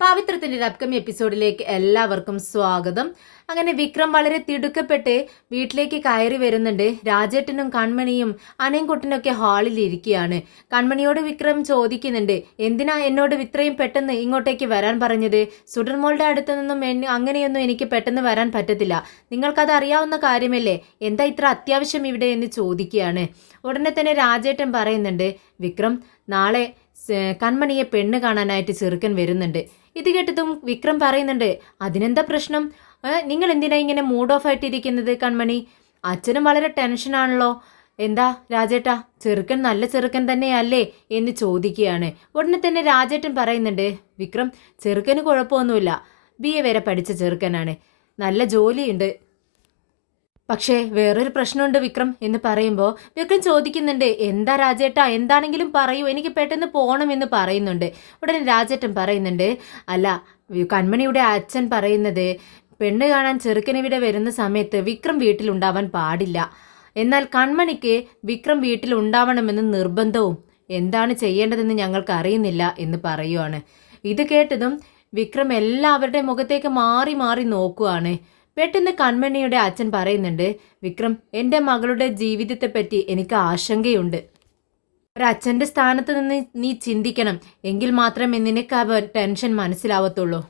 പാവിത്രത്തിന്റെ ഒരു അപ്കമിങ് എപ്പിസോഡിലേക്ക് എല്ലാവർക്കും സ്വാഗതം. അങ്ങനെ വിക്രം വളരെ തിടുക്കപ്പെട്ട് വീട്ടിലേക്ക് കയറി വരുന്നുണ്ട്. രാജേട്ടനും കൺമണിയും അനയൻകുട്ടനൊക്കെ ഹാളിൽ ഇരിക്കുകയാണ്. കൺമണിയോട് വിക്രം ചോദിക്കുന്നുണ്ട്, എന്തിനാ എന്നോട് ഇത്രയും പെട്ടെന്ന് ഇങ്ങോട്ടേക്ക് വരാൻ പറഞ്ഞത്? സുഡർമോളുടെ അടുത്ത് നിന്നും അങ്ങനെയൊന്നും എനിക്ക് പെട്ടെന്ന് വരാൻ പറ്റത്തില്ല. നിങ്ങൾക്കത് അറിയാവുന്ന കാര്യമല്ലേ? എന്താ ഇത്ര അത്യാവശ്യം ഇവിടെ എന്ന് ചോദിക്കുകയാണ്. ഉടനെ തന്നെ രാജേട്ടൻ പറയുന്നുണ്ട്, വിക്രം, നാളെ കൺമണിയെ പെണ്ണ് കാണാനായിട്ട് ചെറുക്കൻ വരുന്നുണ്ട്. ഇത് കേട്ടതും വിക്രം പറയുന്നുണ്ട്, അതിനെന്താ പ്രശ്നം? നിങ്ങൾ എന്തിനാ ഇങ്ങനെ മൂഡ് ഓഫ് ആയിട്ടിരിക്കുന്നത് കൺമണി? അച്ഛനും വളരെ ടെൻഷനാണല്ലോ. എന്താ രാജേട്ടാ, ചെറുക്കൻ നല്ല ചെറുക്കൻ തന്നെയല്ലേ എന്ന് ചോദിക്കുകയാണ്. ഉടനെ തന്നെ രാജേട്ടൻ പറയുന്നുണ്ട്, വിക്രം, ചെറുക്കന് കുഴപ്പമൊന്നുമില്ല, BA വരെ പഠിച്ച ചെറുക്കനാണ്, നല്ല ജോലിയുണ്ട്. പക്ഷേ വേറൊരു പ്രശ്നമുണ്ട് വിക്രം എന്ന് പറയുമ്പോൾ വിക്രം ചോദിക്കുന്നുണ്ട്, എന്താ രാജേട്ടാ, എന്താണെങ്കിലും പറയൂ, എനിക്ക് പെട്ടെന്ന് പോകണമെന്ന് പറയുന്നുണ്ട്. ഉടനെ രാജേട്ടൻ പറയുന്നുണ്ട്, അല്ല, കൺമണിയുടെ അച്ഛൻ പറയുന്നത് പെണ്ണ് കാണാൻ ചെറുക്കനിവിടെ വരുന്ന സമയത്ത് വിക്രം വീട്ടിലുണ്ടാവാൻ പാടില്ല. എന്നാൽ കൺമണിക്ക് വിക്രം വീട്ടിലുണ്ടാവണമെന്ന് നിർബന്ധവും. എന്താണ് ചെയ്യേണ്ടതെന്ന് ഞങ്ങൾക്ക് അറിയുന്നില്ല എന്ന് പറയുവാണ്. ഇത് കേട്ടതും വിക്രം എല്ലാവരുടെ മുഖത്തേക്ക് മാറി മാറി നോക്കുവാണ്. പെട്ടെന്ന് കൺമണിയുടെ അച്ഛൻ പറയുന്നുണ്ട്, വിക്രം, എൻ്റെ മകളുടെ ജീവിതത്തെപ്പറ്റി എനിക്ക് ആശങ്കയുണ്ട്. ഒരച്ഛൻ്റെ സ്ഥാനത്ത് നിന്ന് നീ ചിന്തിക്കണം, എങ്കിൽ മാത്രമേ നിനക്ക് ആ ടെൻഷൻ മനസ്സിലാവത്തുള്ളൂ.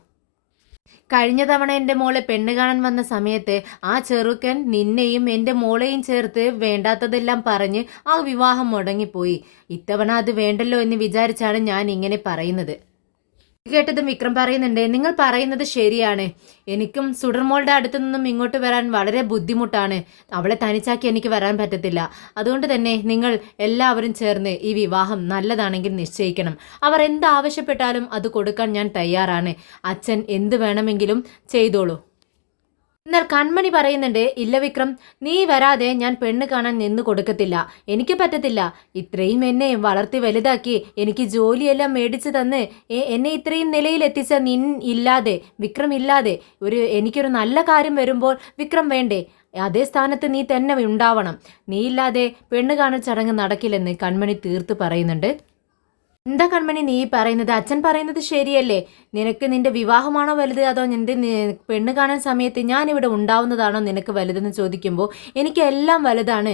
കഴിഞ്ഞ തവണ എൻ്റെ മോളെ പെണ്ണ് കാണാൻ വന്ന സമയത്ത് ആ ചെറുക്കൻ നിന്നെയും എൻ്റെ മോളെയും ചേർത്ത് വേണ്ടാത്തതെല്ലാം പറഞ്ഞ് ആ വിവാഹം മുടങ്ങിപ്പോയി. ഇത്തവണ അത് വേണ്ടല്ലോ എന്ന് വിചാരിച്ചാണ് ഞാൻ ഇങ്ങനെ പറയുന്നത്. കേട്ടതും വിക്രം പറയുന്നുണ്ട്, നിങ്ങൾ പറയുന്നത് ശരിയാണ്. എനിക്കും സുഡർമോളുടെ അടുത്തു നിന്നും ഇങ്ങോട്ട് വരാൻ വളരെ ബുദ്ധിമുട്ടാണ്. അവളെ തനിച്ചാക്കി എനിക്ക് വരാൻ പറ്റത്തില്ല. അതുകൊണ്ട് തന്നെ നിങ്ങൾ എല്ലാവരും ചേർന്ന് ഈ വിവാഹം നല്ലതാണെങ്കിൽ നിശ്ചയിക്കണം. അവർ എന്താവശ്യപ്പെട്ടാലും അത് കൊടുക്കാൻ ഞാൻ തയ്യാറാണ്. അച്ഛൻ എന്ത് വേണമെങ്കിലും ചെയ്തോളൂ. എന്നാൽ കൺമണി പറയുന്നുണ്ട്, ഇല്ല വിക്രം, നീ വരാതെ ഞാൻ പെണ്ണ് കാണാൻ നിന്ന് കൊടുക്കത്തില്ല. എനിക്ക് പറ്റത്തില്ല. ഇത്രയും എന്നെ വളർത്തി വലുതാക്കി എനിക്ക് ജോലിയെല്ലാം മേടിച്ചു തന്ന് എന്നെ ഇത്രയും നിലയിലെത്തിച്ച ഇല്ലാതെ, വിക്രം ഇല്ലാതെ എനിക്കൊരു നല്ല കാര്യം വരുമ്പോൾ വിക്രം വേണ്ടേ? അതേ സ്ഥാനത്ത് നീ തന്നെ ഉണ്ടാവണം. നീ ഇല്ലാതെ പെണ്ണ് കാണൽ ചടങ്ങ് നടക്കില്ലെന്ന് കൺമണി തീർത്ത് പറയുന്നുണ്ട്. എന്താ കൺമണി നീ പറയുന്നത്? അച്ഛൻ പറയുന്നത് ശരിയല്ലേ? നിനക്ക് നിന്റെ വിവാഹമാണോ വലുത്, അതോ നിന്റെ പെണ്ണ് കാണാൻ സമയത്ത് ഞാനിവിടെ ഉണ്ടാവുന്നതാണോ നിനക്ക് വലുതെന്ന് ചോദിക്കുമ്പോൾ എനിക്ക് എല്ലാം വലുതാണ്.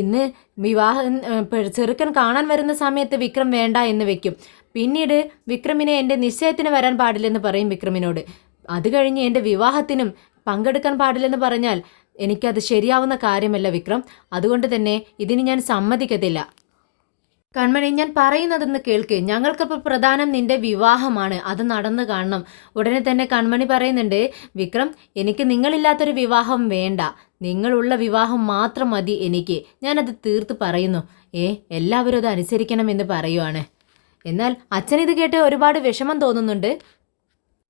ഇന്ന് വിവാഹം ചെറുക്കൻ കാണാൻ വരുന്ന സമയത്ത് വിക്രം വേണ്ട എന്ന് വെക്കും. പിന്നീട് വിക്രമിനെ എൻ്റെ നിശ്ചയത്തിന് വരാൻ പാടില്ലെന്ന് പറയും വിക്രമിനോട്. അത് കഴിഞ്ഞ് എൻ്റെ വിവാഹത്തിനും പങ്കെടുക്കാൻ പാടില്ലെന്ന് പറഞ്ഞാൽ എനിക്കത് ശരിയാവുന്ന കാര്യമല്ല വിക്രം. അതുകൊണ്ട് തന്നെ ഇതിന് ഞാൻ സമ്മതിക്കത്തില്ല. കൺമണി, ഞാൻ പറയുന്നതെന്ന് കേൾക്ക്. ഞങ്ങൾക്കിപ്പോൾ പ്രധാനം നിന്റെ വിവാഹമാണ്, അത് നടന്നു കാണണം. ഉടനെ തന്നെ കൺമണി പറയുന്നുണ്ട്, വിക്രം, എനിക്ക് നിങ്ങളില്ലാത്തൊരു വിവാഹം വേണ്ട. നിങ്ങളുള്ള വിവാഹം മാത്രം മതി എനിക്ക്. ഞാനത് തീർത്ത് പറയുന്നു. എല്ലാവരും അത് അനുസരിക്കണമെന്ന് പറയുവാണ്. എന്നാൽ അച്ഛനിത് കേട്ട് ഒരുപാട് വിഷമം തോന്നുന്നുണ്ട്.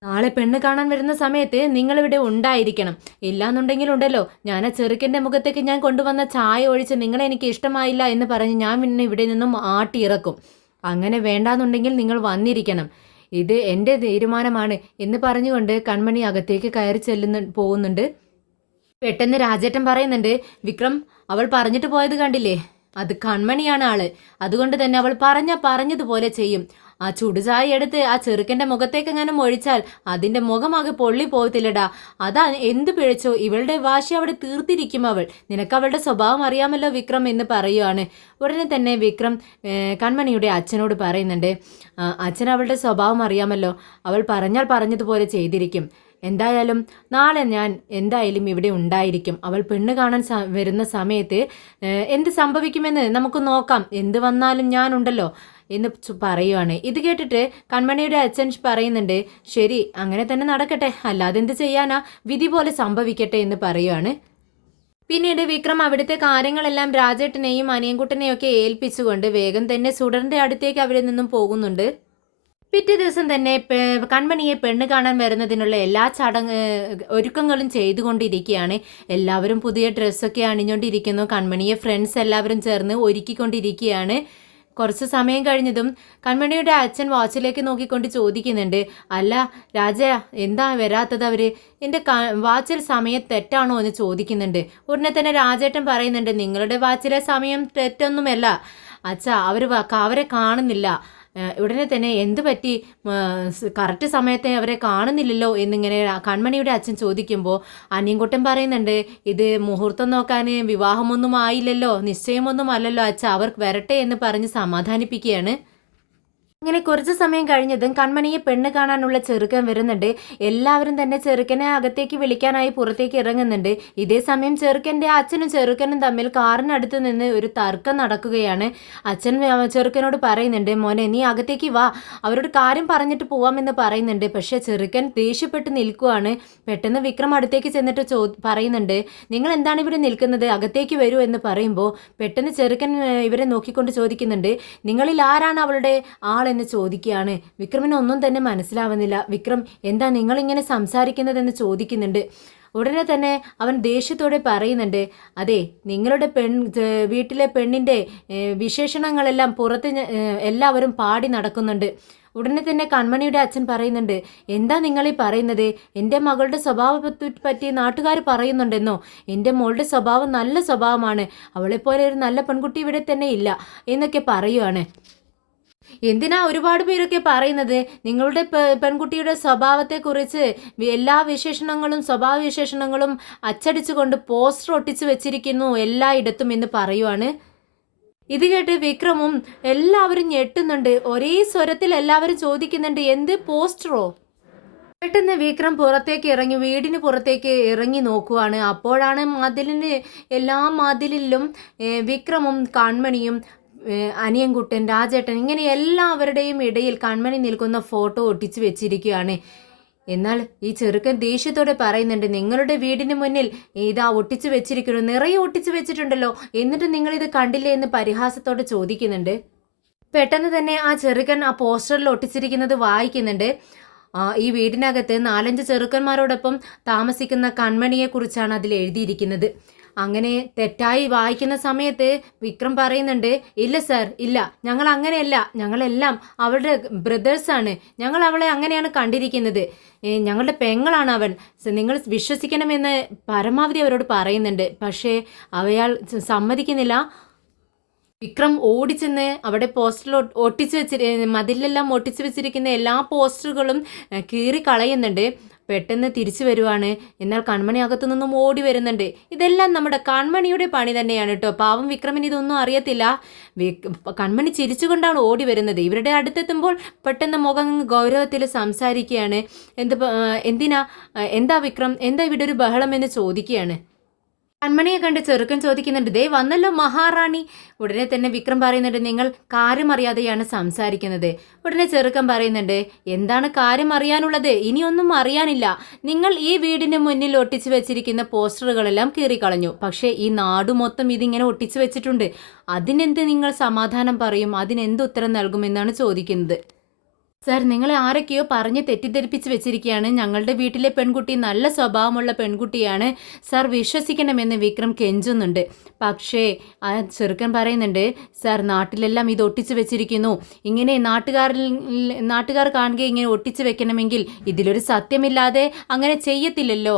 നാളെ പെണ്ണ് കാണാൻ വരുന്ന സമയത്ത് നിങ്ങളിവിടെ ഉണ്ടായിരിക്കണം. ഇല്ലാന്നുണ്ടെങ്കിലുണ്ടല്ലോ, ഞാൻ ആ ചെറുക്കൻ്റെ മുഖത്തേക്ക് ഞാൻ കൊണ്ടുവന്ന ചായ ഒഴിച്ച് നിങ്ങളെ എനിക്ക് ഇഷ്ടമായില്ല എന്ന് പറഞ്ഞ് ഞാൻ പിന്നെ ഇവിടെ നിന്നും ആട്ടിയിറക്കും. അങ്ങനെ വേണ്ടാന്നുണ്ടെങ്കിൽ നിങ്ങൾ വന്നിരിക്കണം. ഇത് എൻ്റെ തീരുമാനമാണ് എന്ന് പറഞ്ഞുകൊണ്ട് കൺമണി അകത്തേക്ക് കയറി പോകുന്നുണ്ട്. പെട്ടെന്ന് രാജേട്ടൻ പറയുന്നുണ്ട്, വിക്രം, അവൾ പറഞ്ഞിട്ട് പോയത് കണ്ടില്ലേ? അത് കൺമണിയാണ് ആള്. അതുകൊണ്ട് തന്നെ അവൾ പറഞ്ഞതുപോലെ ചെയ്യും. ആ ചുടുചായ എടുത്ത് ആ ചെറുക്കൻ്റെ മുഖത്തേക്ക് എങ്ങനെ ഒഴിച്ചാൽ അതിൻ്റെ മുഖമാകെ പൊള്ളി പോകത്തില്ലടാ. അതാ എന്ത് പിഴച്ചോ, ഇവളുടെ വാശി അവിടെ തീർത്തിരിക്കും അവൾ. നിനക്ക് അവളുടെ സ്വഭാവം അറിയാമല്ലോ വിക്രം എന്ന് പറയുവാണ്. ഉടനെ തന്നെ വിക്രം കൺമണിയുടെ അച്ഛനോട് പറയുന്നുണ്ട്, അച്ഛൻ അവളുടെ സ്വഭാവം അറിയാമല്ലോ, അവൾ പറഞ്ഞാൽ പറഞ്ഞതുപോലെ ചെയ്തിരിക്കും. എന്തായാലും നാളെ ഞാൻ എന്തായാലും ഇവിടെ ഉണ്ടായിരിക്കും. അവൾ പെണ്ണ് കാണാൻ വരുന്ന സമയത്ത് എന്ത് സംഭവിക്കുമെന്ന് നമുക്ക് നോക്കാം. എന്ത് വന്നാലും ഞാനുണ്ടല്ലോ എന്ന് പറയുവാണ്. ഇത് കേട്ടിട്ട് കൺമണിയുടെ അച്ഛൻ പറയുന്നുണ്ട്, ശരി, അങ്ങനെ തന്നെ നടക്കട്ടെ, അല്ലാതെ എന്ത് ചെയ്യാനാ, വിധി പോലെ സംഭവിക്കട്ടെ എന്ന് പറയുവാണ്. പിന്നീട് വിക്രം അവിടുത്തെ കാര്യങ്ങളെല്ലാം രാജേട്ടനെയും അനിയൻകുട്ടനെയും ഒക്കെ ഏൽപ്പിച്ചുകൊണ്ട് വേഗം തന്നെ സുഡറിൻ്റെ അടുത്തേക്ക് അവിടെ നിന്നും പോകുന്നുണ്ട്. പിറ്റേ ദിവസം തന്നെ കൺമണിയെ പെണ്ണ് കാണാൻ വരുന്നതിനുള്ള എല്ലാ ഒരുക്കങ്ങളും ചെയ്തുകൊണ്ടിരിക്കുകയാണ്. എല്ലാവരും പുതിയ ഡ്രസ്സൊക്കെ അണിഞ്ഞുകൊണ്ടിരിക്കുന്നു. കൺമണിയെ ഫ്രണ്ട്സ് എല്ലാവരും ചേർന്ന് ഒരുക്കിക്കൊണ്ടിരിക്കുകയാണ്. കുറച്ച് സമയം കഴിഞ്ഞതും കൺമണിയുടെ അച്ഛൻ വാച്ചിലേക്ക് നോക്കിക്കൊണ്ട് ചോദിക്കുന്നുണ്ട്, അല്ല രാജ, എന്താ വരാത്തത് അവർ? എൻ്റെ വാച്ചിൽ സമയം തെറ്റാണോ എന്ന് ചോദിക്കുന്നുണ്ട്. ഉടനെ തന്നെ രാജേട്ടൻ പറയുന്നുണ്ട്, നിങ്ങളുടെ വാച്ചിലെ സമയം തെറ്റൊന്നുമല്ല അച്ഛാ, അവരെ കാണുന്നില്ല. ഉടനെ തന്നെ എന്ത് പറ്റി, കറക്റ്റ് സമയത്തെ അവരെ കാണുന്നില്ലല്ലോ എന്നിങ്ങനെ കൺമണിയുടെ അച്ഛൻ ചോദിക്കുമ്പോൾ അനിയൻകുട്ടൻ പറയുന്നുണ്ട്, ഇത് മുഹൂർത്തം നോക്കാൻ വിവാഹമൊന്നും ആയില്ലല്ലോ, നിശ്ചയമൊന്നും അല്ലല്ലോ അച്ഛ, അവർ വരട്ടെ എന്ന് പറഞ്ഞ് സമാധാനിപ്പിക്കുകയാണ്. അങ്ങനെ കുറച്ച് സമയം കഴിഞ്ഞതും കൺമണിയെ പെണ്ണ് കാണാനുള്ള ചെറുക്കൻ വരുന്നുണ്ട്. എല്ലാവരും തന്നെ ചെറുക്കനെ അകത്തേക്ക് വിളിക്കാനായി പുറത്തേക്ക് ഇറങ്ങുന്നുണ്ട്. ഇതേ സമയം ചെറുക്കൻ്റെ അച്ഛനും ചെറുക്കനും തമ്മിൽ കാറിനടുത്ത് നിന്ന് ഒരു തർക്കം നടക്കുകയാണ്. അച്ഛൻ ചെറുക്കനോട് പറയുന്നുണ്ട്, മോനെ നീ അകത്തേക്ക് വാ, അവരോട് കാര്യം പറഞ്ഞിട്ട് പോവാമെന്ന് പറയുന്നുണ്ട്. പക്ഷേ ചെറുക്കൻ ദേഷ്യപ്പെട്ട് നിൽക്കുവാണ്. പെട്ടെന്ന് വിക്രം അടുത്തേക്ക് ചെന്നിട്ട് പറയുന്നുണ്ട്, നിങ്ങൾ എന്താണ് ഇവിടെ നിൽക്കുന്നത്, അകത്തേക്ക് വരൂ എന്ന് പറയുമ്പോൾ പെട്ടെന്ന് ചെറുക്കൻ ഇവരെ നോക്കിക്കൊണ്ട് ചോദിക്കുന്നുണ്ട്, നിങ്ങളിൽ ആരാണ് അവളുടെ ആൾ എന്ന് ചോദിക്കുകയാണ്. വിക്രമിന് ഒന്നും തന്നെ മനസ്സിലാവുന്നില്ല. വിക്രം, എന്താ നിങ്ങളിങ്ങനെ സംസാരിക്കുന്നതെന്ന് ചോദിക്കുന്നുണ്ട്. ഉടനെ തന്നെ അവൻ ദേഷ്യത്തോടെ പറയുന്നുണ്ട്, അതെ, നിങ്ങളുടെ വീട്ടിലെ പെണ്ണിൻ്റെ വിശേഷണങ്ങളെല്ലാം പുറത്ത് എല്ലാവരും പാടി നടക്കുന്നുണ്ട്. ഉടനെ തന്നെ കൺമണിയുടെ അച്ഛൻ പറയുന്നുണ്ട്, എന്താ നിങ്ങളീ പറയുന്നത്, എൻ്റെ മകളുടെ സ്വഭാവത്തെ പറ്റി നാട്ടുകാർ പറയുന്നുണ്ടെന്നോ, എൻ്റെ മോളുടെ സ്വഭാവം നല്ല സ്വഭാവമാണ്, അവളെപ്പോലെ ഒരു നല്ല പെൺകുട്ടി ഇവിടെ തന്നെ ഇല്ല എന്നൊക്കെ പറയുവാണ്. എന്തിനാ ഒരുപാട് പേരൊക്കെ പറയുന്നത്, നിങ്ങളുടെ പെൺകുട്ടിയുടെ സ്വഭാവത്തെക്കുറിച്ച് എല്ലാ വിശേഷണങ്ങളും സ്വഭാവ വിശേഷണങ്ങളും അച്ചടിച്ചുകൊണ്ട് പോസ്റ്റർ ഒട്ടിച്ച് വെച്ചിരിക്കുന്നു എല്ലായിടത്തും എന്ന് പറയുവാണ്. ഇത് കേട്ട് വിക്രമും എല്ലാവരും ഞെട്ടുന്നുണ്ട്. ഒരേ സ്വരത്തിൽ എല്ലാവരും ചോദിക്കുന്നുണ്ട്, എന്ത് പോസ്റ്ററോ? പെട്ടെന്ന് വിക്രം പുറത്തേക്ക് ഇറങ്ങി, വീടിന് പുറത്തേക്ക് ഇറങ്ങി നോക്കുവാണ്. അപ്പോഴാണ് എല്ലാ മതിലിലും വിക്രമും കൺമണിയും അനിയൻകുട്ടൻ, രാജേട്ടൻ, ഇങ്ങനെ എല്ലാവരുടെയും ഇടയിൽ കൺമണി നിൽക്കുന്ന ഫോട്ടോ ഒട്ടിച്ചു വെച്ചിരിക്കുകയാണ്. എന്നാൽ ഈ ചെറുക്കൻ ദേഷ്യത്തോടെ പറയുന്നുണ്ട്, നിങ്ങളുടെ വീടിന് മുന്നിൽ ഇതാ ഒട്ടിച്ചു വെച്ചിരിക്കുന്നു, നിറയെ ഒട്ടിച്ചു വെച്ചിട്ടുണ്ടല്ലോ, എന്നിട്ട് നിങ്ങളിത് കണ്ടില്ലേ എന്ന് പരിഹാസത്തോടെ ചോദിക്കുന്നുണ്ട്. പെട്ടെന്ന് തന്നെ ആ ചെറുക്കൻ ആ പോസ്റ്ററിൽ ഒട്ടിച്ചിരിക്കുന്നത് വായിക്കുന്നുണ്ട്. ഈ വീടിനകത്ത് 4-5 ചെറുക്കന്മാരോടൊപ്പം താമസിക്കുന്ന കൺമണിയെക്കുറിച്ചാണ് അതിൽ എഴുതിയിരിക്കുന്നത്. അങ്ങനെ തെറ്റായി വായിക്കുന്ന സമയത്ത് വിക്രം പറയുന്നുണ്ട്, ഇല്ല സാർ, ഇല്ല, ഞങ്ങൾ അങ്ങനെയല്ല, ഞങ്ങളെല്ലാം അവളുടെ ബ്രദേഴ്സാണ്, ഞങ്ങൾ അവളെ അങ്ങനെയാണ് കണ്ടിരിക്കുന്നത്, ഞങ്ങളുടെ പെങ്ങളാണ് അവൾ, നിങ്ങൾ വിശ്വസിക്കണമെന്ന് പരമാവധി അവരോട് പറയുന്നുണ്ട്. പക്ഷേ അവയാൾ സമ്മതിക്കുന്നില്ല. വിക്രം ഓടിച്ചെന്ന് അവിടെ പോസ്റ്ററിൽ മതിലെല്ലാം ഒട്ടിച്ചു വെച്ചിരിക്കുന്ന എല്ലാ പോസ്റ്ററുകളും കീറി കളയുന്നുണ്ട്. പെട്ടെന്ന് തിരിച്ചു വരുവാണ്. എന്നാൽ കൺമണി അകത്തു നിന്നും ഓടി വരുന്നുണ്ട്. ഇതെല്ലാം നമ്മുടെ കൺമണിയുടെ പണി തന്നെയാണ് കേട്ടോ. പാവം വിക്രമിന് ഇതൊന്നും അറിയത്തില്ല. കൺമണി ചിരിച്ചുകൊണ്ടാണ് ഓടി വരുന്നത്. ഇവരുടെ അടുത്തെത്തുമ്പോൾ പെട്ടെന്ന് മുഖം ഗൗരവത്തിൽ സംസാരിക്കുകയാണ്. എന്താ വിക്രം, എന്താ ഇവിടെ ഒരു ബഹളം എന്ന് ചോദിക്കുകയാണ്. കൺമണിയെ കണ്ട് ചെറുക്കൻ ചോദിക്കുന്നുണ്ട്, ദേ വന്നല്ലോ മഹാറാണി. ഉടനെ തന്നെ വിക്രം പറയുന്നുണ്ട്, നിങ്ങൾ കാര്യം അറിയാതെയാണ് സംസാരിക്കുന്നത്. ഉടനെ ചെറുക്കൻ പറയുന്നുണ്ട്, എന്താണ് കാര്യം അറിയാനുള്ളത്, ഇനിയൊന്നും അറിയാനില്ല. നിങ്ങൾ ഈ വീടിന് മുന്നിൽ ഒട്ടിച്ചു വെച്ചിരിക്കുന്ന പോസ്റ്ററുകളെല്ലാം കീറിക്കളഞ്ഞു. പക്ഷേ ഈ നാടു മൊത്തം ഇതിങ്ങനെ ഒട്ടിച്ചു വെച്ചിട്ടുണ്ട്. അതിനെന്ത് നിങ്ങൾ സമാധാനം പറയും, അതിനെന്ത് ഉത്തരം നൽകുമെന്നാണ് ചോദിക്കുന്നത്. സാർ, നിങ്ങളെ ആരൊക്കെയോ പറഞ്ഞ് തെറ്റിദ്ധരിപ്പിച്ച് വെച്ചിരിക്കുകയാണ്. ഞങ്ങളുടെ വീട്ടിലെ പെൺകുട്ടി നല്ല സ്വഭാവമുള്ള പെൺകുട്ടിയാണ് സാർ, വിശ്വസിക്കണമെന്ന് വിക്രം കെഞ്ചുന്നുണ്ട്. പക്ഷേ ആ ചെറുക്കൻ പറയുന്നുണ്ട്, സാർ, നാട്ടിലെല്ലാം ഇത് ഒട്ടിച്ചു വെച്ചിരിക്കുന്നു. ഇങ്ങനെ നാട്ടുകാർ കാണുക ഇങ്ങനെ ഒട്ടിച്ചു വെക്കണമെങ്കിൽ ഇതിലൊരു സത്യമില്ലാതെ അങ്ങനെ ചെയ്യത്തില്ലല്ലോ.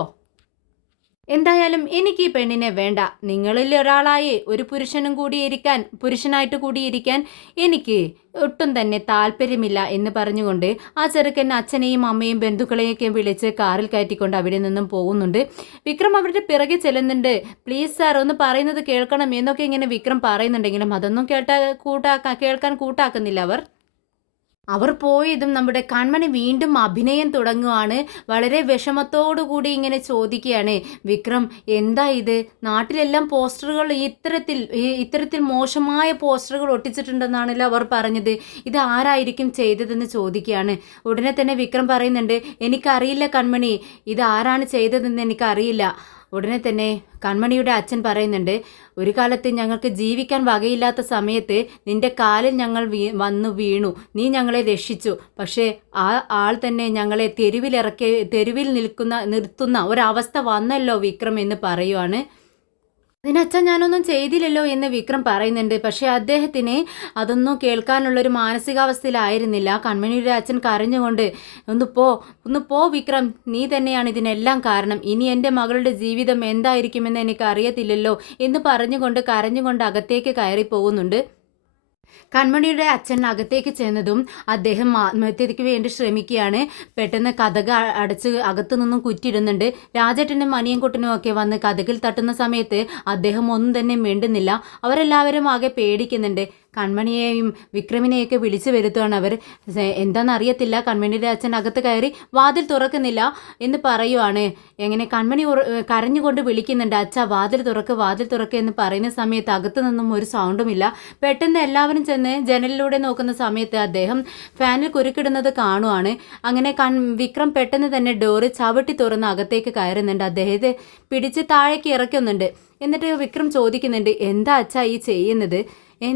എന്തായാലും എനിക്ക് ഈ പെണ്ണിനെ വേണ്ട. നിങ്ങളിൽ ഒരാളായി ഒരു പുരുഷനായിട്ട് കൂടിയിരിക്കാൻ എനിക്ക് ഒട്ടും തന്നെ താല്പര്യമില്ല എന്ന് പറഞ്ഞുകൊണ്ട് ആ ചെറുക്കൻ അച്ഛനെയും അമ്മയും ബന്ധുക്കളെയൊക്കെ വിളിച്ച് കാറിൽ കയറ്റിക്കൊണ്ട് അവിടെ നിന്നും പോകുന്നുണ്ട്. വിക്രം അവരുടെ പിറകെ ചെല്ലുന്നുണ്ട്. പ്ലീസ് സാർ, ഒന്ന് പറയുന്നത് കേൾക്കണം എന്നൊക്കെ ഇങ്ങനെ വിക്രം പറയുന്നുണ്ടെങ്കിലും അതൊന്നും കേൾക്കാൻ കൂട്ടാക്കുന്നില്ല അവർ പോയതും നമ്മുടെ കൺമണി വീണ്ടും അഭിനയം തുടങ്ങുകയാണ്. വളരെ വിഷമത്തോടുകൂടി ഇങ്ങനെ ചോദിക്കുകയാണ്, വിക്രം, എന്താ ഇത്, നാട്ടിലെല്ലാം പോസ്റ്ററുകൾ ഇത്തരത്തിൽ മോശമായ പോസ്റ്ററുകൾ ഒട്ടിച്ചിട്ടുണ്ടെന്നാണല്ലോ അവർ പറഞ്ഞത്, ഇത് ആരായിരിക്കും ചെയ്തതെന്ന് ചോദിക്കുകയാണ്. ഉടനെ തന്നെ വിക്രം പറയുന്നുണ്ട്, എനിക്കറിയില്ല കൺമണി, ഇത് ആരാണ് ചെയ്തതെന്ന് എനിക്കറിയില്ല. ഉടനെ തന്നെ കൺമണിയുടെ അച്ഛൻ പറയുന്നുണ്ട്, ഒരു കാലത്ത് ഞങ്ങൾക്ക് ജീവിക്കാൻ വകയില്ലാത്ത സമയത്ത് നിന്റെ കാലിൽ ഞങ്ങൾ വന്നു വീണു, നീ ഞങ്ങളെ രക്ഷിച്ചു. പക്ഷേ ആ ആൾ തന്നെ ഞങ്ങളെ തെരുവിൽ നിർത്തുന്ന ഒരവസ്ഥ വന്നല്ലോ വിക്രം എന്ന് പറയുവാണ്. അതിനച്ഛൻ ഞാനൊന്നും ചെയ്തില്ലല്ലോ എന്ന് വിക്രം പറയുന്നുണ്ട്. പക്ഷേ അദ്ദേഹത്തിന് അതൊന്നും കേൾക്കാനുള്ളൊരു മാനസികാവസ്ഥയിലായിരുന്നില്ല. കൺമണിയുടെ അച്ഛൻ കരഞ്ഞുകൊണ്ട്, ഒന്ന് പോ വിക്രം, നീ തന്നെയാണ് ഇതിനെല്ലാം കാരണം, ഇനി എൻ്റെ മകളുടെ ജീവിതം എന്തായിരിക്കുമെന്ന് എനിക്ക് അറിയത്തില്ലല്ലോ എന്ന് കരഞ്ഞുകൊണ്ട് അകത്തേക്ക് കയറി പോകുന്നുണ്ട്. കൺമണിയുടെ അച്ഛൻ അകത്തേക്ക് ചെന്നതും അദ്ദേഹം ആത്മഹത്യയ്ക്ക് വേണ്ടി ശ്രമിക്കുകയാണ്. പെട്ടെന്ന് കതക് അടച്ച് അകത്തു നിന്നും കുറ്റിയിടുന്നുണ്ട്. രാജേട്ടനും അനിയൻകുട്ടനും ഒക്കെ വന്ന് കതകിൽ തട്ടുന്ന സമയത്ത് അദ്ദേഹം ഒന്നും തന്നെ മിണ്ടുന്നില്ല. അവരെല്ലാവരും ആകെ പേടിക്കുന്നുണ്ട്. കൺമണിയെയും വിക്രമിനെയൊക്കെ വിളിച്ചു വരുത്തുകയാണ് അവർ. എന്താണെന്നറിയത്തില്ല, കൺമണിയുടെ അച്ഛൻ അകത്ത് കയറി വാതിൽ തുറക്കുന്നില്ല എന്ന് പറയുവാണ്. എങ്ങനെ കൺമണി കരഞ്ഞുകൊണ്ട് വിളിക്കുന്നുണ്ട്, അച്ഛാ വാതിൽ തുറക്ക് വാതിൽ തുറക്ക് എന്ന് പറയുന്ന സമയത്ത് അകത്തു നിന്നും ഒരു സൗണ്ടുമില്ല. പെട്ടെന്ന് എല്ലാവരും ചെന്ന് ജനലിലൂടെ നോക്കുന്ന സമയത്ത് അദ്ദേഹം ഫാനിൽ കുരുക്കിടുന്നത് കാണുവാണ്. അങ്ങനെ വിക്രം പെട്ടെന്ന് തന്നെ ഡോറ് ചവിട്ടി തുറന്ന് അകത്തേക്ക് കയറുന്നുണ്ട്. അദ്ദേഹത്തെ പിടിച്ച് താഴേക്ക് ഇറക്കുന്നുണ്ട്. എന്നിട്ട് വിക്രം ചോദിക്കുന്നുണ്ട്, എന്താ അച്ഛാ ഈ ചെയ്യുന്നത്?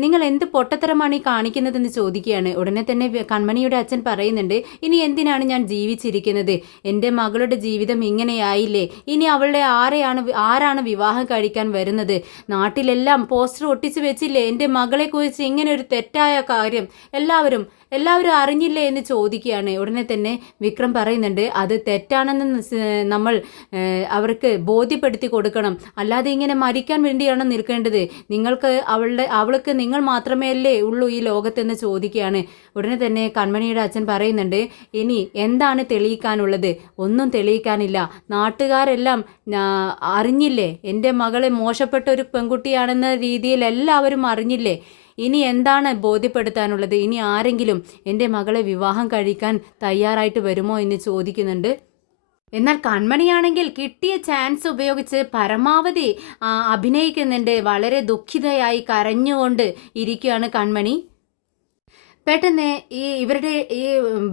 നിങ്ങൾ എന്ത് പൊട്ടത്തരമാണ് ഈ കാണിക്കുന്നതെന്ന് ചോദിക്കുകയാണ്. ഉടനെ തന്നെ കൺമണിയുടെ അച്ഛൻ പറയുന്നുണ്ട്, ഇനി എന്തിനാണ് ഞാൻ ജീവിച്ചിരിക്കുന്നത്? എൻ്റെ മകളുടെ ജീവിതം ഇങ്ങനെയായില്ലേ? ഇനി അവളുടെ ആരാണ് വിവാഹം കഴിക്കാൻ വരുന്നത്? നാട്ടിലെല്ലാം പോസ്റ്റർ ഒട്ടിച്ചു വെച്ചില്ലേ എൻ്റെ മകളെക്കുറിച്ച് ഇങ്ങനെ ഒരു തെറ്റായ കാര്യം? എല്ലാവരും അറിഞ്ഞില്ലേ എന്ന് ചോദിക്കുകയാണ്. ഉടനെ തന്നെ വിക്രം പറയുന്നുണ്ട്, അത് തെറ്റാണെന്ന് നമ്മൾ അവർക്ക് ബോധ്യപ്പെടുത്തി കൊടുക്കണം. അല്ലാതെ ഇങ്ങനെ മരിക്കാൻ വേണ്ടിയാണ് നിൽക്കേണ്ടത്. അവൾക്ക് നിങ്ങൾ മാത്രമേ ഉള്ളൂ ഈ ലോകത്തെന്ന് ചോദിക്കുകയാണ്. ഉടനെ തന്നെ കൺമണിയുടെ അച്ഛൻ പറയുന്നുണ്ട്, ഇനി എന്താണ് തെളിയിക്കാനുള്ളത്? ഒന്നും തെളിയിക്കാനില്ല. നാട്ടുകാരെല്ലാം അറിഞ്ഞില്ലേ എൻ്റെ മകളെ മോശപ്പെട്ട ഒരു പെൺകുട്ടിയാണെന്ന രീതിയിൽ എല്ലാവരും അറിഞ്ഞില്ലേ? ഇനി എന്താണ് ബോധ്യപ്പെടുത്താനുള്ളത്? ഇനി ആരെങ്കിലും എൻ്റെ മകളെ വിവാഹം കഴിക്കാൻ തയ്യാറായിട്ട് വരുമോ എന്ന് ചോദിക്കുന്നുണ്ട്. എന്നാൽ കൺമണിയാണെങ്കിൽ കിട്ടിയ ചാൻസ് ഉപയോഗിച്ച് പരമാവധി അഭിനയിക്കുന്നുണ്ട്. വളരെ ദുഃഖിതയായി കരഞ്ഞുകൊണ്ട് ഇരിക്കുകയാണ് കൺമണി. പെട്ടെന്ന് ഇവരുടെ ഈ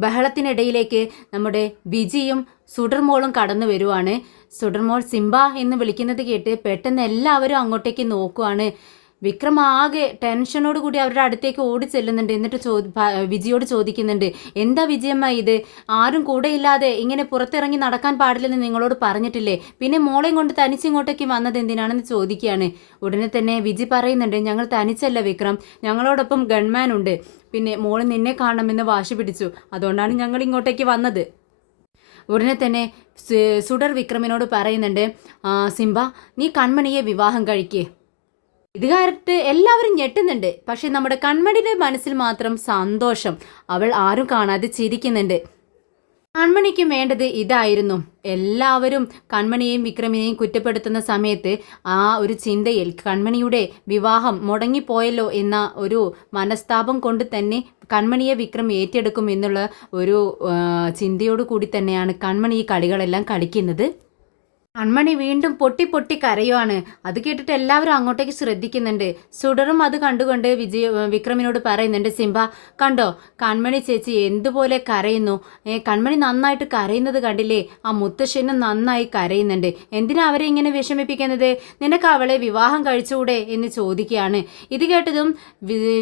ബഹളത്തിനിടയിലേക്ക് നമ്മുടെ വിജിയും സുഡർമോളും കടന്നു വരുവാണ്. സുഡർമോൾ സിംബ എന്ന് വിളിക്കുന്നത് കേട്ട് പെട്ടെന്ന് എല്ലാവരും അങ്ങോട്ടേക്ക് നോക്കുവാണ്. വിക്രം ആകെ ടെൻഷനോട് കൂടി അവരുടെ അടുത്തേക്ക് ഓടി ചെല്ലുന്നുണ്ട്. എന്നിട്ട് വിജയോട് ചോദിക്കുന്നുണ്ട്, എന്താ വിജയമ്മ ഇത്? ആരും കൂടെയില്ലാതെ ഇങ്ങനെ പുറത്തിറങ്ങി നടക്കാൻ പാടില്ലെന്ന് നിങ്ങളോട് പറഞ്ഞിട്ടില്ലേ? പിന്നെ മോളെയും കൊണ്ട് തനിച്ചിങ്ങോട്ടേക്ക് വന്നത് എന്തിനാണെന്ന് ചോദിക്കുകയാണ്. ഉടനെ തന്നെ വിജി പറയുന്നുണ്ട്, ഞങ്ങൾ തനിച്ചല്ല വിക്രം, ഞങ്ങളോടൊപ്പം ഗൺമാൻ ഉണ്ട്. പിന്നെ മോള് നിന്നെ കാണണമെന്ന് വാശി പിടിച്ചു, അതുകൊണ്ടാണ് ഞങ്ങൾ ഇങ്ങോട്ടേക്ക് വന്നത്. ഉടനെ തന്നെ സുഡർ വിക്രമിനോട് പറയുന്നുണ്ട്, സിംബ നീ കൺമണിയെ വിവാഹം കഴിക്കേ. ഇത് കാലത്ത് എല്ലാവരും ഞെട്ടുന്നുണ്ട്. പക്ഷെ നമ്മുടെ കൺമണിയുടെ മനസ്സിൽ മാത്രം സന്തോഷം. അവൾ ആരും കാണാതെ ചിരിക്കുന്നുണ്ട്. കൺമണിക്കും വേണ്ടത് ഇതായിരുന്നു. എല്ലാവരും കൺമണിയെയും വിക്രമിനെയും കുറ്റപ്പെടുത്തുന്ന സമയത്ത് ആ ഒരു ചിന്തയിൽ കൺമണിയുടെ വിവാഹം മുടങ്ങിപ്പോയല്ലോ എന്ന ഒരു മനസ്താപം കൊണ്ട് തന്നെ കൺമണിയെ വിക്രം ഏറ്റെടുക്കും എന്നുള്ള ഒരു ചിന്തയോടു കൂടി തന്നെയാണ് കൺമണി ഈ കളികളെല്ലാം കളിക്കുന്നത്. കൺമണി വീണ്ടും പൊട്ടി പൊട്ടി കരയുവാണ്. അത് കേട്ടിട്ട് എല്ലാവരും അങ്ങോട്ടേക്ക് ശ്രദ്ധിക്കുന്നുണ്ട്. സുഡറും അത് കണ്ടുകൊണ്ട് വിക്രമിനോട് പറയുന്നുണ്ട്, സിംബ കണ്ടോ കൺമണി ചേച്ചി എന്തുപോലെ കരയുന്നു? കൺമണി നന്നായിട്ട് കരയുന്നത് കണ്ടില്ലേ? ആ മുത്തശ്ശനും നന്നായി കരയുന്നുണ്ട്. എന്തിനാ അവരെ ഇങ്ങനെ വിഷമിപ്പിക്കുന്നത്? നിനക്ക് അവളെ വിവാഹം കഴിച്ചുകൂടെ എന്ന് ചോദിക്കുകയാണ്. ഇത് കേട്ടതും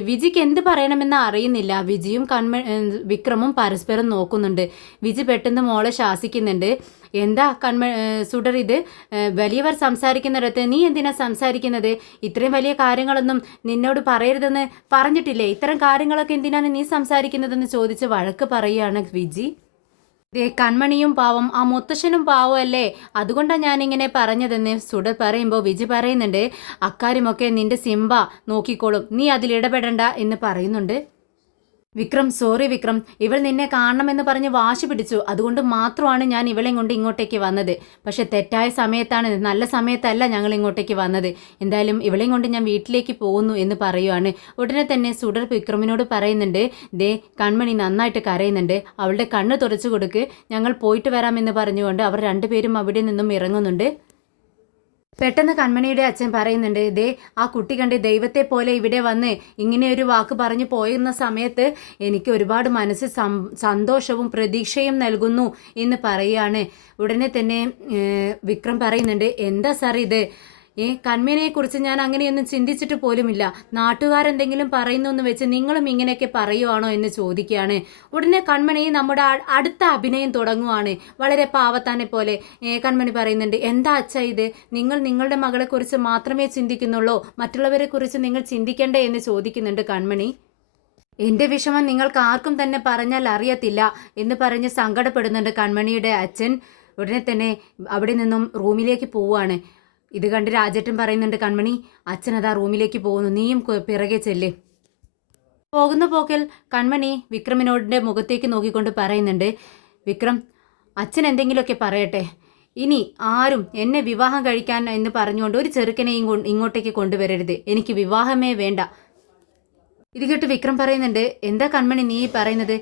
വിജിക്ക് എന്ത് പറയണമെന്ന് അറിയുന്നില്ല. വിജിയും വിക്രമും പരസ്പരം നോക്കുന്നുണ്ട്. വിജി പെട്ടെന്ന് മോളെ ശാസിക്കുന്നുണ്ട്. എന്താ സുഡർ ഇത്? വലിയവർ സംസാരിക്കുന്നിടത്ത് നീ എന്തിനാ സംസാരിക്കുന്നത്? ഇത്രയും വലിയ കാര്യങ്ങളൊന്നും നിന്നോട് പറയരുതെന്ന് പറഞ്ഞിട്ടില്ലേ? ഇത്തരം കാര്യങ്ങളൊക്കെ എന്തിനാണ് നീ സംസാരിക്കുന്നതെന്ന് ചോദിച്ച് വഴക്ക് പറയുകയാണ് വിജി. കൺമണിയും പാവം, ആ മുത്തശ്ശനും പാവമല്ലേ, അതുകൊണ്ടാണ് ഞാനിങ്ങനെ പറഞ്ഞതെന്ന് സുഡർ പറയുമ്പോൾ വിജി പറയുന്നുണ്ട്, അക്കാര്യമൊക്കെ നിന്റെ സിംബ നോക്കിക്കോളും, നീ അതിലിടപെടണ്ട എന്ന് പറയുന്നുണ്ട്. വിക്രം സോറി വിക്രം, ഇവൾ നിന്നെ കാണണമെന്ന് പറഞ്ഞ് വാശി പിടിച്ചു, അതുകൊണ്ട് മാത്രമാണ് ഞാൻ ഇവളെയും കൊണ്ട് ഇങ്ങോട്ടേക്ക് വന്നത്. പക്ഷെ തെറ്റായ സമയത്താണ്, നല്ല സമയത്തല്ല ഞങ്ങൾ ഇങ്ങോട്ടേക്ക് വന്നത്. എന്തായാലും ഇവളെയും കൊണ്ട് ഞാൻ വീട്ടിലേക്ക് പോകുന്നു എന്ന് പറയുവാണ്. ഉടനെ തന്നെ സുഡർ വിക്രമിനോട് പറയുന്നുണ്ട്, ദേ കൺമണി നന്നായിട്ട് കരയുന്നുണ്ട്, അവളുടെ കണ്ണ് തുറച്ചു കൊടുക്ക്, ഞങ്ങൾ പോയിട്ട് വരാമെന്ന് പറഞ്ഞുകൊണ്ട് അവർ രണ്ടുപേരും അവിടെ നിന്നും ഇറങ്ങുന്നുണ്ട്. പെട്ടെന്ന് കൺമണിയുടെ അച്ഛൻ പറയുന്നുണ്ട്, ദേ ആ കുട്ടി കണ്ട് ദൈവത്തെ പോലെ ഇവിടെ വന്ന് ഇങ്ങനെ ഒരു വാക്ക് പറഞ്ഞു പോയുന്ന സമയത്ത് എനിക്ക് ഒരുപാട് മനസ്സിൽ സന്തോഷവും പ്രതീക്ഷയും നൽകുന്നു എന്ന് പറയുകയാണ്. ഉടനെ തന്നെ വിക്രം പറയുന്നുണ്ട്, എന്താ സാർ ഇത്? കൺമണിയെക്കുറിച്ച് ഞാൻ അങ്ങനെയൊന്നും ചിന്തിച്ചിട്ട് പോലുമില്ല. നാട്ടുകാരെന്തെങ്കിലും പറയുന്നു എന്ന് വെച്ച് നിങ്ങളും ഇങ്ങനെയൊക്കെ പറയുവാണോ എന്ന് ചോദിക്കുകയാണ്. ഉടനെ കൺമണി നമ്മുടെ അടുത്ത അഭിനയം തുടങ്ങുവാണ്, വളരെ പാവത്താനെ പോലെ. കൺമണി പറയുന്നുണ്ട്, എന്താ അച്ഛാ ഇത്? നിങ്ങൾ നിങ്ങളുടെ മകളെക്കുറിച്ച് മാത്രമേ ചിന്തിക്കുന്നുള്ളൂ, മറ്റുള്ളവരെ കുറിച്ച് നിങ്ങൾ ചിന്തിക്കണ്ടേ എന്ന് ചോദിക്കുന്നുണ്ട് കൺമണി. എൻ്റെ വിഷമം നിങ്ങൾക്ക് ആർക്കും തന്നെ പറഞ്ഞാൽ അറിയത്തില്ല എന്ന് പറഞ്ഞ് സങ്കടപ്പെടുന്നുണ്ട് കൺമണിയുടെ അച്ഛൻ. ഉടനെ തന്നെ അവിടെ നിന്നും റൂമിലേക്ക് പോവുകയാണ്. ഇത് കണ്ട് രാജേട്ടൻ പറയുന്നുണ്ട്, കൺമണി അച്ഛനതാ റൂമിലേക്ക് പോകുന്നു, നീയും പിറകെ ചെല്ല്. പോകുന്ന പോക്കിൽ കൺമണി വിക്രമിനോടിൻ്റെ മുഖത്തേക്ക് നോക്കിക്കൊണ്ട് പറയുന്നുണ്ട്, വിക്രം, അച്ഛൻ എന്തെങ്കിലുമൊക്കെ പറയട്ടെ, ഇനി ആരും എന്നെ വിവാഹം കഴിക്കാൻ എന്ന് പറഞ്ഞുകൊണ്ട് ഒരു ചെറുക്കനെയും ഇങ്ങോട്ടേക്ക് കൊണ്ടുവരരുത്, എനിക്ക് വിവാഹമേ വേണ്ട. ഇത് കേട്ട് വിക്രം പറയുന്നുണ്ട്, എന്താ കൺമണി നീ പറയുന്നത്?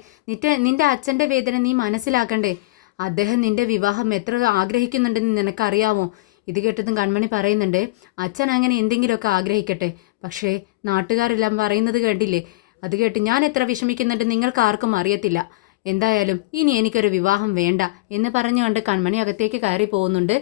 നിന്റെ അച്ഛൻ്റെ വേദന നീ മനസ്സിലാക്കണ്ടേ? അദ്ദേഹം നിന്റെ വിവാഹം എത്ര ആഗ്രഹിക്കുന്നുണ്ടെന്ന് നിനക്കറിയാമോ? ഇത് കേട്ടതും കൺമണി പറയുന്നുണ്ട്, അച്ഛൻ അങ്ങനെ എന്തെങ്കിലുമൊക്കെ ആഗ്രഹിക്കട്ടെ, പക്ഷേ നാട്ടുകാരെല്ലാം പറയുന്നത് കേട്ടില്ലേ? അത് കേട്ട് ഞാൻ എത്ര വിഷമിക്കുന്നുണ്ട് നിങ്ങൾക്ക് ആർക്കും അറിയത്തില്ല. എന്തായാലും ഇനി എനിക്കൊരു വിവാഹം വേണ്ട എന്ന് പറഞ്ഞുകൊണ്ട് കൺമണി അകത്തേക്ക് കയറി പോകുന്നുണ്ട്.